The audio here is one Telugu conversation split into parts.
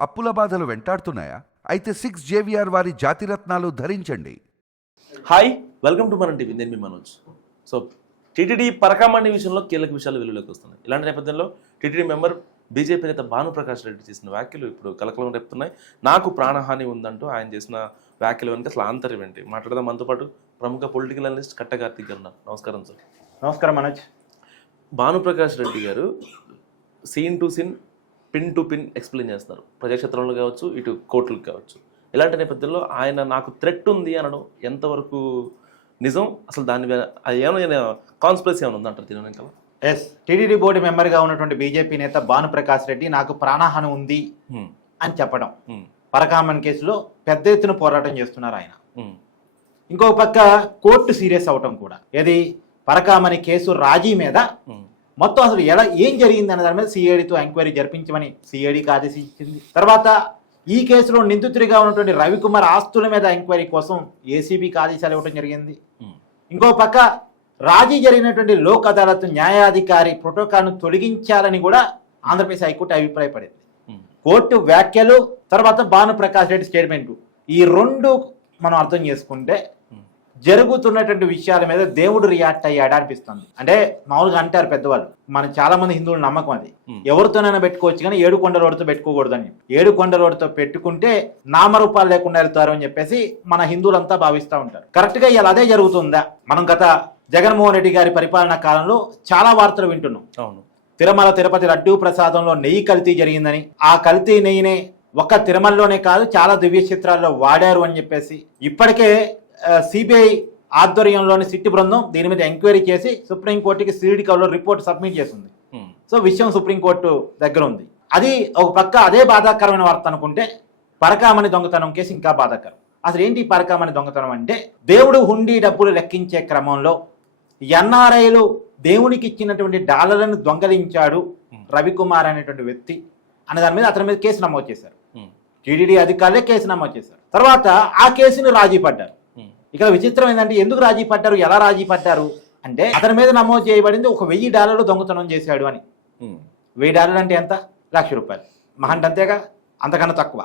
అప్పుల బాధలు వెంటాడుతున్నాయా? అయితే సిక్స్ జేవిఆర్ వారి జాతిరత్నాలు ధరించండి. హాయ్ వెల్కమ్ టు మన టీవీ. నేను మీ మనోజ్. సో టీటీడీ పరకామణి విషయంలో కీలక విషయాలు వెలుగులోకి వస్తున్నాయి. ఇలాంటి నేపథ్యంలో టీటీడీ మెంబర్ బీజేపీ నేత భానుప్రకాష్ రెడ్డి చేసిన వ్యాఖ్యలు ఇప్పుడు కలకలం రేపుతున్నాయి. నాకు ప్రాణహాని ఉందంటూ ఆయన చేసిన వ్యాఖ్యలు వెనుక అసలు ఆంతర్యం ఏంటి? మాట్లాడదాం మనతో పాటు ప్రముఖ పొలిటికల్ అనలిస్ట్ కట్ట కార్తీక్ గారు ఉన్నారు. నమస్కారం సార్. నమస్కారం మనోజ్. భానుప్రకాష్ రెడ్డి గారు scene to scene pin to pin explain చేస్తున్నారు. ప్రజాక్షేత్రంలో కావచ్చు ఇటు కోర్టులకు కావచ్చు. ఇలాంటి నేపథ్యంలో ఆయన నాకు థ్రెట్ ఉంది అనడం ఎంతవరకు నిజం? అసలు దాని ఏమైనా కాన్స్పిరసీ ఏమైనా ఉందంటారు దీని వెనకాల ఎస్ టీడీడీ బోర్డు మెంబర్గా ఉన్నటువంటి బీజేపీ నేత భానుప్రకాష్ రెడ్డి నాకు ప్రాణహాని ఉంది అని చెప్పడం. పరకామన్ కేసులో పెద్ద ఎత్తున పోరాటం చేస్తున్నారు ఆయన. ఇంకో పక్క కోర్టు సీరియస్ అవటం కూడా. ఏది? పరకామని కేసు రాజీ మీద మొత్తం అసలు ఎలా ఏం జరిగింది అనే దాని మీద సిఐడితో ఎంక్వైరీ జరిపించమని సిఐడికి ఆదేశించింది. తర్వాత ఈ కేసులో నిందితుడిగా ఉన్నటువంటి రవికుమార్ ఆస్తుల మీద ఎంక్వైరీ కోసం ఏసీబీకి ఆదేశాలు ఇవ్వడం జరిగింది. హ్మ్, ఇంకో పక్క రాజీ జరిగినటువంటి లోక్ అదాలత్ న్యాయాధికారి ప్రోటోకాల్ను తొలగించాలని కూడా ఆంధ్రప్రదేశ్ హైకోర్టు అభిప్రాయపడింది. హ్మ్, కోర్టు వ్యాఖ్యలు తర్వాత భానుప్రకాష్ రెడ్డి స్టేట్మెంట్. ఈ రెండు మనం అర్థం చేసుకుంటే జరుగుతున్నటువంటి విషయాల మీద దేవుడు రియాక్ట్ అయ్యాడా అనిపిస్తుంది. అంటే మామూలుగా అంటారు పెద్దవాళ్ళు మన చాలా మంది హిందువుల నమ్మకం అది. ఎవరితోనైనా పెట్టుకోవచ్చు కానీ ఏడు కొండ రోడ్డుతో పెట్టుకోకూడదని ఏడు కొండ రోడ్డుతో పెట్టుకుంటే నామరూపాలు లేకుండా వెళ్తారు అని చెప్పేసి మన హిందువులంతా భావిస్తూ ఉంటారు. కరెక్ట్గా ఇలా అదే జరుగుతుందా? మనం గత జగన్మోహన్ రెడ్డి గారి పరిపాలనా కాలంలో చాలా వార్తలు వింటున్నాం. అవును. తిరుమల తిరుపతి లడ్డూ ప్రసాదంలో నెయ్యి కల్తీ జరిగిందని. ఆ కల్తీ నెయ్యినే ఒక్క తిరుమలలోనే కాదు చాలా దివ్య చిత్రాల్లో వాడారు అని చెప్పేసి. ఇప్పటికే సిబిఐ ఆధ్వర్యంలోని సిట్టి బృందం దీని మీద ఎంక్వైరీ చేసి సుప్రీంకోర్టుకి సిడి కౌలో రిపోర్ట్ సబ్మిట్ చేసింది. సో విషయం సుప్రీంకోర్టు దగ్గర ఉంది. అది ఒక పక్క అదే బాధాకరమైన వార్త అనుకుంటే పరకామణి దొంగతనం కేసు ఇంకా బాధాకరం. అసలు ఏంటి పరకామణి దొంగతనం అంటే దేవుడు హుండీ డబ్బులు లెక్కించే క్రమంలో ఎన్ఆర్ఐలు దేవునికి ఇచ్చినటువంటి డాలర్లను దొంగలించాడు రవికుమార్ అనేటువంటి వ్యక్తి అనే దాని మీద అతని మీద కేసు నమోదు చేశారు. టీడీడీ అధికారులే కేసు నమోదు చేశారు. తర్వాత ఆ కేసుని రాజీ పడ్డారు. ఇక్కడ విచిత్రం ఏంటంటే ఎందుకు రాజీ పడ్డారు? ఎలా రాజీ పడ్డారు? అంటే అతని మీద నమోదు చేయబడింది ఒక వెయ్యి డాలర్లు దొంగతనం చేశాడు అని. వెయ్యి డాలర్లు అంటే ఎంత? లక్ష రూపాయలు. మహంటే అంతేగా? అంతకన్నా తక్కువ.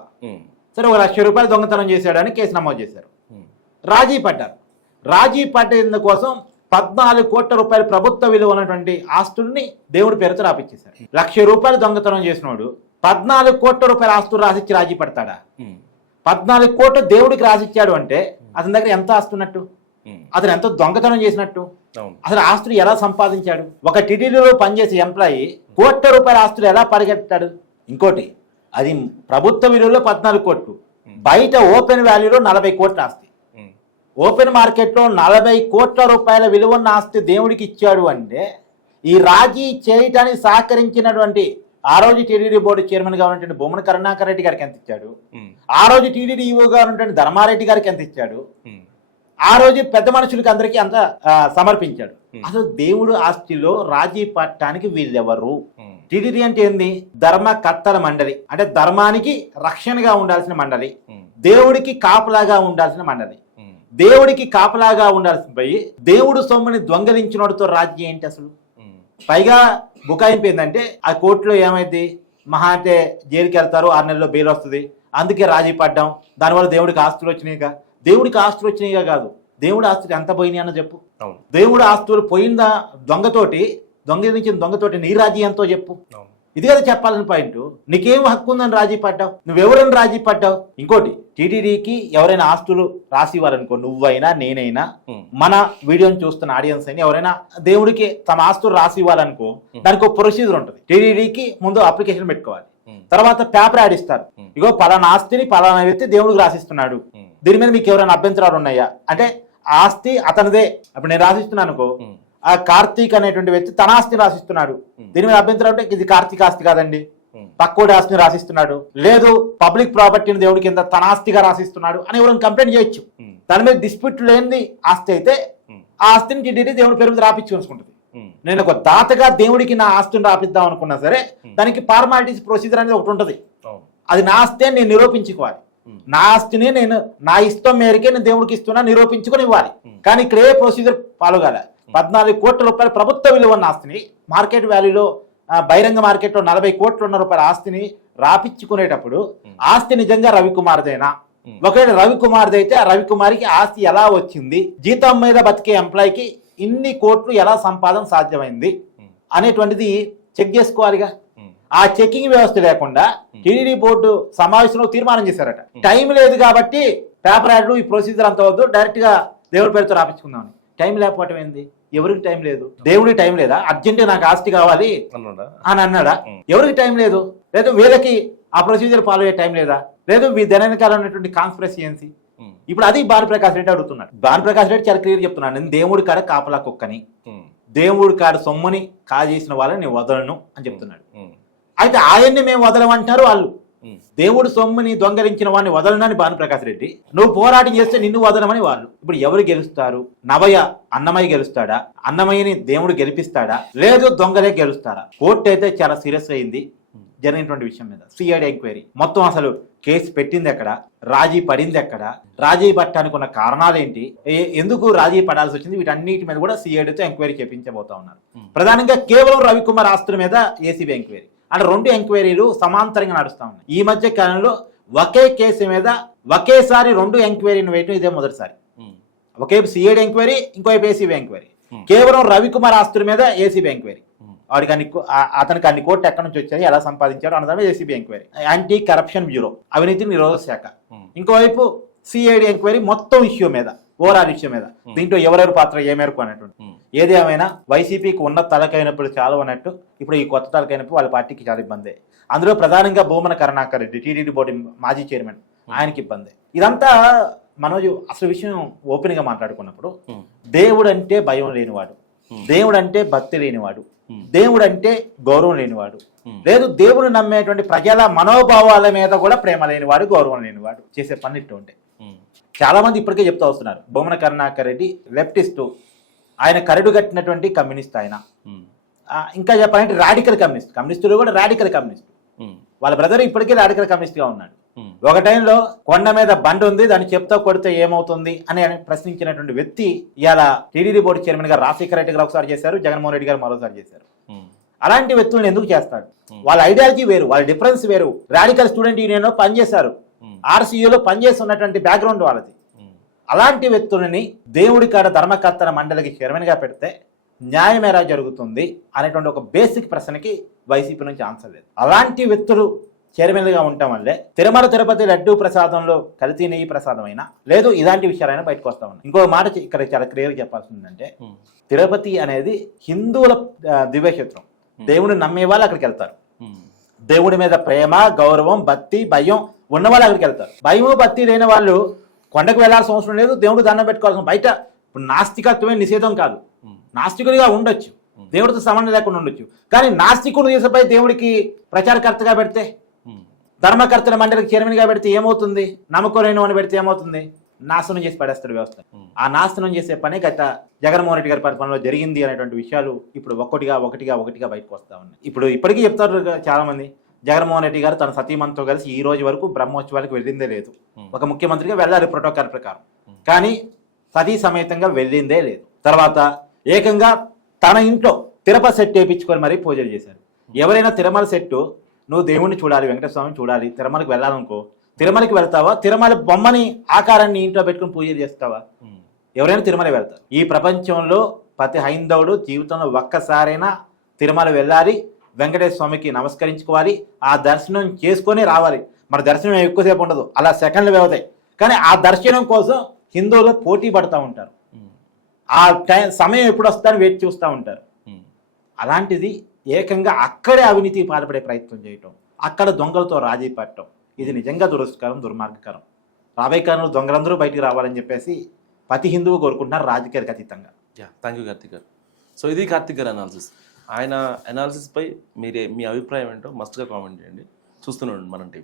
సరే ఒక లక్ష రూపాయలు దొంగతనం చేశాడు అని కేసు నమోదు చేశారు. రాజీ పడ్డారు. రాజీ పడ్డందుకోసం పద్నాలుగు కోట్ల రూపాయల ప్రభుత్వ విలువ ఉన్నటువంటి ఆస్తుల్ని దేవుడి పేరుతో రాపిచ్చేశారు. లక్ష రూపాయలు దొంగతనం చేసినోడు పద్నాలుగు కోట్ల రూపాయల ఆస్తులు రాసిచ్చి రాజీ పడతాడా? పద్నాలుగు కోట్లు దేవుడికి రాసిచ్చాడు అంటే అతని దగ్గర ఎంత ఆస్తున్నట్టు? హ్మ్, అతను ఎంత దొంగతనం చేసినట్టు? అసలు ఆస్తులు ఎలా సంపాదించాడు? ఒక టీటీడీలో పనిచేసే ఎంప్లాయీ కోట్ల రూపాయల ఆస్తులు ఎలా పరిగెత్తాడు? ఇంకోటి అది ప్రభుత్వ విలువలో పద్నాలుగు కోట్లు. బయట ఓపెన్ వాల్యూలో నలభై కోట్ల ఆస్తి. ఓపెన్ మార్కెట్లో నలభై కోట్ల రూపాయల విలువన్న ఆస్తి దేవుడికి ఇచ్చాడు అంటే ఈ రాజీ చేయటానికి సహకరించినటువంటి ఆ రోజు టీడీడీ బోర్డు చైర్మన్గా ఉన్నటువంటి బొమ్మన కరుణాకర్ రెడ్డి గారికి ఎంత ఇచ్చాడు? ఆ రోజు టీడీడీ ఈవోగా ఉన్నటువంటి ధర్మారెడ్డి గారికి ఎంత ఇచ్చాడు? ఆ రోజు పెద్ద మనుషులకి అందరికీ అంత సమర్పించాడు. అసలు దేవుడు ఆస్తిలో రాజీ పట్టడానికి వీళ్ళెవరు? టీడీడీ అంటే ఏంది? ధర్మకర్తల మండలి. అంటే ధర్మానికి రక్షణగా ఉండాల్సిన మండలి. దేవుడికి కాపలాగా ఉండాల్సిన మండలి. దేవుడికి కాపలాగా ఉండాల్సిన పోయి దేవుడు సొమ్ముని దొంగలించినోడితో రాజ్యం ఏంటి అసలు? పైగా బుకాయింపు ఏంటంటే ఆ కోర్టులో ఏమైంది? మహా అంటే జైలుకి వెళ్తారు ఆరు నెలల్లో బెయిల్ వస్తుంది. అందుకే రాజీ పడ్డాం. దానివల్ల దేవుడికి ఆస్తులు వచ్చినాయిగా దేవుడికి ఆస్తులు వచ్చినాయిగా కాదు. దేవుడి ఆస్తులు ఎంత పోయినాయి అన్న చెప్పు. దేవుడి ఆస్తులు పోయిందా దొంగతోటి దొంగలించిన దొంగతోటి నీ రాజీ ఎంతో చెప్పు. ఇది కదా చెప్పాలని పాయింట్ నీకేం హక్కు ఉందని రాజీ పడ్డావు? నువ్వెవరైనా రాజీ పడ్డావు? ఇంకోటి టీటీడీకి ఎవరైనా ఆస్తులు రాసి ఇవ్వాలనుకో నువ్వైనా నేనైనా మన వీడియోని చూస్తున్న ఆడియన్స్ అయినా ఎవరైనా దేవుడికి తమ ఆస్తులు రాసి ఇవ్వాలనుకో దానికి ఒక ప్రొసీజర్ ఉంటుంది. టీటీడీకి ముందు అప్లికేషన్ పెట్టుకోవాలి. తర్వాత పేపర్ యాడ్ ఇస్తారు. ఇగో పలానా ఆస్తిని పలానా వ్యక్తి దేవుడికి రాసిస్తున్నాడు. దీని మీద మీకు ఎవరైనా అభ్యంతరాలు ఉన్నాయా? అంటే ఆస్తి అతనిదే. అప్పుడు నేను రాసిస్తున్నాను అనుకో ఆ కార్తీక్ అనేటువంటి వ్యక్తి తన ఆస్తిని రాసిస్తున్నాడు. దీని మీద అభ్యంతరం అంటే ఇది కార్తీక్ ఆస్తి కాదండి. పక్కోడి ఆస్తిని రాసిస్తున్నాడు. లేదు పబ్లిక్ ప్రాపర్టీని దేవుడి కింద తన ఆస్తిగా రాసిస్తున్నాడు అని ఎవరైనా కంప్లైంట్ చేయొచ్చు. దాని మీద డిస్ప్యూట్ లేనిది ఆస్తి అయితే ఆ ఆస్తిని టీటీడీ దేవుడి పేరు మీద రాపించుకుంటుంది నేను ఒక దాతగా దేవుడికి నా ఆస్తిని రాపిద్దాం అనుకున్నా సరే. దానికి ఫార్మాలిటీస్ ప్రొసీజర్ అనేది ఒకటి ఉంటుంది. అది నా ఆస్తి అని నేను నిరూపించుకోవాలి. నా ఆస్తిని నేను నా ఇష్టం మేరకే నేను దేవుడికి ఇస్తున్నా నిరూపించుకొని ఇవ్వాలి. కానీ ఇక్కడ ఏ ప్రొసీజర్ ఫాలో కాలే. పద్నాలుగు కోట్ల రూపాయల ప్రభుత్వ విలువ ఉన్న ఆస్తిని మార్కెట్ వాల్యూలో బహిరంగ మార్కెట్లో నలభై కోట్ల ఉన్న రూపాయల ఆస్తిని రాపిచ్చుకునేటప్పుడు. ఆస్తి నిజంగా రవికుమార్దేనా. ఒకవేళ రవికుమార్ది అయితే ఆ రవికుమార్కి ఆస్తి ఎలా వచ్చింది? జీతం మీద బతికే ఎంప్లాయ్కి ఇన్ని కోట్లు ఎలా సంపాదన సాధ్యమైంది. అనేటువంటిది చెక్ చేసుకోవాలిగా. ఆ చెకింగ్ వ్యవస్థ లేకుండా టీడీడీ బోర్డు సమావేశంలో తీర్మానం చేశారట. టైం లేదు కాబట్టి పేపర్ యాడ్ ఈ ప్రొసీజర్ అంత వద్దు డైరెక్ట్గా దేవుడి పేరుతో రాపించుకుందామని టైం లేకపోవటం ఏంది? ఎవరికి టైం లేదు? దేవుడికి టైం లేదా? అర్జెంట్ నాకు ఆస్తి కావాలి అని అన్నాడా. ఎవరికి టైం లేదు? లేదు వీళ్ళకి ఆ ప్రొసీజర్ ఫాలో అయ్యే టైం లేదా? లేదు మీ దైనందికాలం ఉన్నటువంటి కాన్స్పిరసీయన్సీ ఉమ్, ఇప్పుడు అది భానుప్రకాష్ రెడ్డి అడుగుతున్నాడు. భానుప్రకాష్ రెడ్డి చాలా క్లియర్ చెప్తున్నాడు. నేను దేవుడి కాడ కాపలా కుక్కని దేవుడి కాడ సొమ్ముని కాజేసిన వాళ్ళని నేను వదలను అని చెప్తున్నాడు. అయితే ఆయన్ని మేము వదలమంటున్నారు వాళ్ళు. దేవుడు సొమ్ముని దొంగలించిన వాడిని వదలనని భానుప్రకాష్ రెడ్డి. నువ్వు పోరాటం చేస్తే నిన్ను వదలమని వాళ్ళు. ఇప్పుడు ఎవరు గెలుస్తారు? నవయ అన్నమయ్య గెలుస్తాడా? అన్నమయ్యని దేవుడు గెలిపిస్తాడా? లేదు దొంగలే గెలుస్తారా? కోర్టు అయితే చాలా సీరియస్ అయింది. జరిగినటువంటి విషయం మీద సిఐడి ఎంక్వైరీ. మొత్తం అసలు కేసు పెట్టింది ఎక్కడ? రాజీ పడింది ఎక్కడ? రాజీ పట్టడానికి ఉన్న కారణాలు ఏంటి? ఏ- ఎందుకు రాజీ పడాల్సి వచ్చింది? వీటన్నిటి మీద కూడా సిఐడితో ఎంక్వైరీ చేపించబోతా ఉన్నారు. ప్రధానంగా కేవలం రవికుమార్ ఆస్తుల మీద ఏసీబీ ఎంక్వైరీ. అంటే రెండు ఎంక్వైరీలు సమాంతరంగా నడుస్తా ఉన్నాయి. ఈ మధ్య కాలంలో ఒకే కేసు మీద ఒకేసారి రెండు ఎంక్వైరీని వేయటం ఇదే మొదటిసారి. ఉమ్, ఒకే సిఐడి ఎంక్వైరీ ఇంకోవైపు ఏసీబీ ఎంక్వైరీ. కేవలం రవికుమార్ ఆస్తుల మీద ఏసీబీ ఎంక్వైరీ. వాడికి అన్ని అతనికి అన్ని కోట్లు ఎక్కడి నుంచి వచ్చాయి ఎలా సంపాదించాడు అన్నదాన్ని ACB enquiry. Anti corruption bureau అవినీతి నిరోధక శాఖ. ఇంకోవైపు సిఐడి ఎంక్వైరీ మొత్తం ఇష్యూ మీద. ఓవరాల్ ఇష్యూ మీద. దీంట్లో ఎవరెవరి పాత్ర ఏ మేరకు అన్నటువంటి ఉమ్, ఏది ఏమైనా వైసీపీకి ఉన్న తలకైనప్పుడు చాలు అన్నట్టు ఇప్పుడు ఈ కొత్త తలకైనప్పుడు వాళ్ళ పార్టీకి చాలా ఇబ్బంది. అందులో ప్రధానంగా భూమన కరుణాకర్ రెడ్డి టీడీడీ బోర్డు మాజీ చైర్మన్ ఆయనకి ఇబ్బంది. ఇదంతా మనోజు అసలు విషయం ఓపెన్గా మాట్లాడుకున్నప్పుడు దేవుడు అంటే భయం లేనివాడు. దేవుడు అంటే భక్తి లేనివాడు. దేవుడు అంటే గౌరవం లేనివాడు. లేదు దేవుడు నమ్మేటువంటి ప్రజల మనోభావాల మీద కూడా ప్రేమ లేనివాడు గౌరవం లేనివాడు చేసే పని ఇట్టు ఉంటాయి ఉమ్, చాలా మంది ఇప్పటికే చెప్తా వస్తున్నారు. బొమ్మన కరుణాకర్ రెడ్డి లెఫ్టిస్టు ఆయన కరడు కట్టినటువంటి కమ్యూనిస్ట్ ఆయన. ఇంకా చెప్పాలంటే రాడికల్ కమ్యూనిస్ట్. కమ్యూనిస్టులు కూడా రాడికల్ కమ్యూనిస్ట్. వాళ్ళ బ్రదర్ ఇప్పటికే రాడికల్ కమ్యూనిస్ట్గా ఉన్నాడు. ఒక టైంలో కొండ మీద బండి ఉంది దాన్ని చెప్తా కొడితే ఏమవుతుంది అని ప్రశ్నించినటువంటి వ్యక్తి ఇవాళ టీడీడీ బోర్డు చైర్మన్ గారు రాజశేఖర రెడ్డి గారు ఒకసారి చేశారు జగన్మోహన్ రెడ్డి గారు మరోసారి చేశారు. అలాంటి వ్యక్తులను ఎందుకు చేస్తాడు. వాళ్ళ ఐడియాలజీ వేరు వాళ్ళ డిఫరెన్స్ వేరు. రాడికల్ స్టూడెంట్ యూనియన్ పనిచేశారు. ఆర్సీయూలో పనిచేస్తున్నటువంటి బ్యాక్గ్రౌండ్ వాళ్ళది. అలాంటి వ్యక్తులని దేవుడి కాడ ధర్మకర్తల మండలికి చైర్మన్గా పెడితే న్యాయం ఎలా జరుగుతుంది అనేటువంటి ఒక బేసిక్ ప్రశ్నకి వైసీపీ నుంచి ఆన్సర్ లేదు. అలాంటి వ్యక్తులు చైర్మన్గా ఉండటం వల్లే తిరుమల తిరుపతి లడ్డూ ప్రసాదంలో కల్తీ నెయ్యి ప్రసాదం అయినా లేదు ఇలాంటి విషయాలైనా బయటకు వస్తా ఉన్నాయి. ఇంకో మాట ఇక్కడ చాలా క్లియర్గా చెప్పాల్సి ఉందంటే తిరుపతి అనేది హిందువుల దివ్యక్షేత్రం దేవుని నమ్మే వాళ్ళు అక్కడికి వెళ్తారు. దేవుడి మీద ప్రేమ గౌరవం భక్తి భయం ఉన్న వాళ్ళు అక్కడికి వెళ్తారు. భయము భక్తి లేని వాళ్ళు కొండకు వెళ్ళాల్సిన అవసరం లేదు దేవుడు దండం పెట్టుకోవాల్సిన బయట ఇప్పుడు నాస్తికత్వమే నిషేధం కాదు. నాస్తికుడిగా ఉండొచ్చు. దేవుడితో సంబంధం లేకుండా ఉండొచ్చు. కానీ నాస్తికుడు చేసేపై దేవుడికి ప్రచారకర్తగా పెడితే ధర్మకర్తల మండలికి చైర్మన్గా పెడితే ఏమవుతుంది? నమ్మకం లేని వాడిని పెడితే ఏమవుతుంది? నాశనం చేసి పడేస్తాడు వ్యవస్థ. ఆ నాశనం చేసే పని గత జగన్మోహన్ రెడ్డి గారి పరిపాలనలో జరిగింది అనేటువంటి విషయాలు ఇప్పుడు ఒక్కటిగా ఒకటిగా ఒకటిగా బయటకు వస్తా ఉన్నాయి. ఇప్పుడు ఇప్పటికీ చెప్తారు చాలా మంది జగన్మోహన్ రెడ్డి గారు తన సతీమణితో కలిసి ఈ రోజు వరకు బ్రహ్మోత్సవాలకు వెళ్ళిందే లేదు. ఒక ముఖ్యమంత్రిగా వెళ్ళాలి ప్రోటోకాల్ ప్రకారం. కానీ సతీ సమేతంగా వెళ్ళిందే లేదు. తర్వాత ఏకంగా తన ఇంట్లో తిరుపతి సెట్ వేయించుకొని మరీ పూజలు చేశారు. ఎవరైనా తిరుమల సెట్టు నువ్వు దేవుణ్ణి చూడాలి వెంకటేశ్వర స్వామిని చూడాలి తిరుమలకి వెళ్ళాలనుకో తిరుమలకి వెళ్తావా? తిరుమల బొమ్మని ఆకారాన్ని ఇంట్లో పెట్టుకుని పూజలు చేస్తావా? ఎవరైనా తిరుమల వెళ్తారు. ఈ ప్రపంచంలో ప్రతి హైందవుడు జీవితంలో ఒక్కసారైనా తిరుమల వెళ్ళాలి వెంకటేశ్వర స్వామికి నమస్కరించుకోవాలి. ఆ దర్శనం చేసుకొని రావాలి. మరి దర్శనం ఎక్కువసేపు ఉండదు. అలా సెకండ్లు వ్యవతాయి కానీ ఆ దర్శనం కోసం హిందువులు పోటీ పడుతూ ఉంటారు. ఆ టైం సమయం ఎప్పుడు వస్తుందని వెయిట్ చూస్తూ ఉంటారు. అలాంటిది ఏకంగా అక్కడే అవినీతి పాల్పడే ప్రయత్నం చేయటం. అక్కడ దొంగలతో రాజీ పట్టడం. ఇది నిజంగా దురస్కరం దుర్మార్గకరం. రాబోయే కాలంలో దొంగలందరూ బయటికి రావాలని చెప్పేసి ప్రతి హిందువు కోరుకుంటున్నారు రాజకీయాలకు అతీతంగా. థ్యాంక్ యూ కార్తిక్ గారు. సో ఇది కార్తిక్ గారు అనాలిసిస్ ఆయన అనాలిసిస్పై మీరే మీ అభిప్రాయం ఏంటో మస్ట్గా కామెంట్ చేయండి. చూస్తున్నాను మనం టీవీ